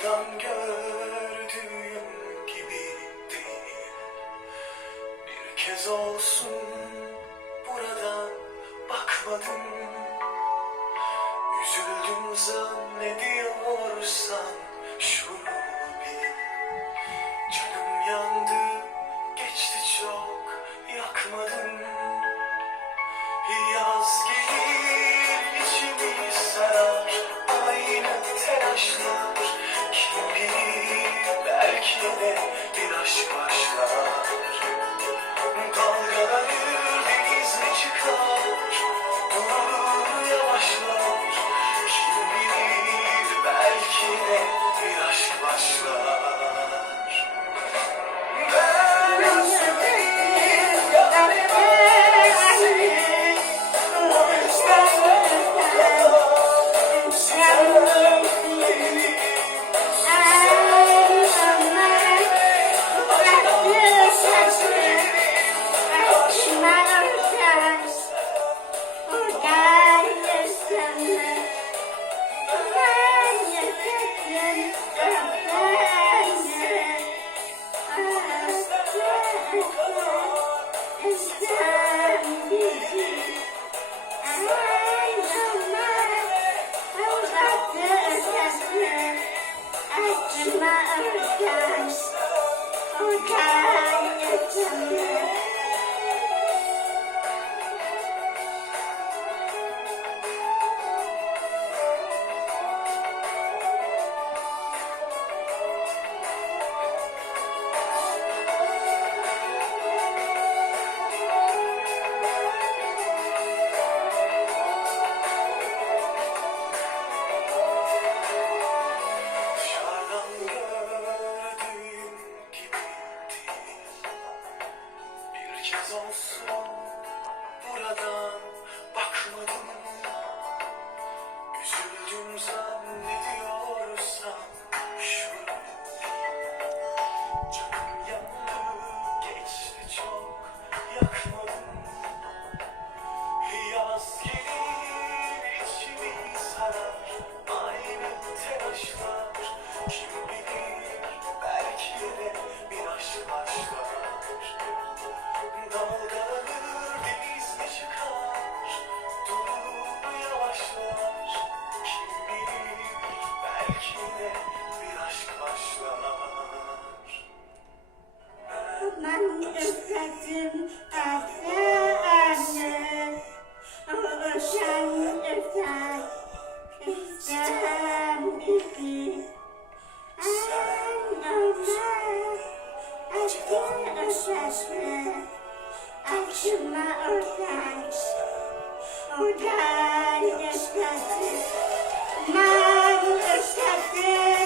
Dışarıdan gördüğüm gibi değil. Bir kez olsun buradan bakmadım. Üzüldüm zannediyorsan şunu bil. Canım yandı, geçti çok, yakmadım. Yaz gelir, içimi sarar, aynı telaşlar. Kim bilir, belki de bir aşk başlar. Dalgalanır, deniz mi çıkar, durur yavaşlar. Kim bilir, belki de bir aşk başlar. Ben özledim galiba seni. Olsun buradan bakmadım. Üzüldüm zannediyorsan şunu. Canım yandı, geçti çok, yakmadım. Yaz gelir, içimi sarar, aynı telaşlar. Kim bilir, belki de bir aşk başlar. Dalgalanır, deniz mi çıkar, durur yavaşlar. Kim bilir, belki de bir aşk başlar. Ben özledim Kader'i, oluşan öter, istem bizi. Sen olmaz, acıdan öserse, akşama ortak, oradan yaşasın. Ben özledim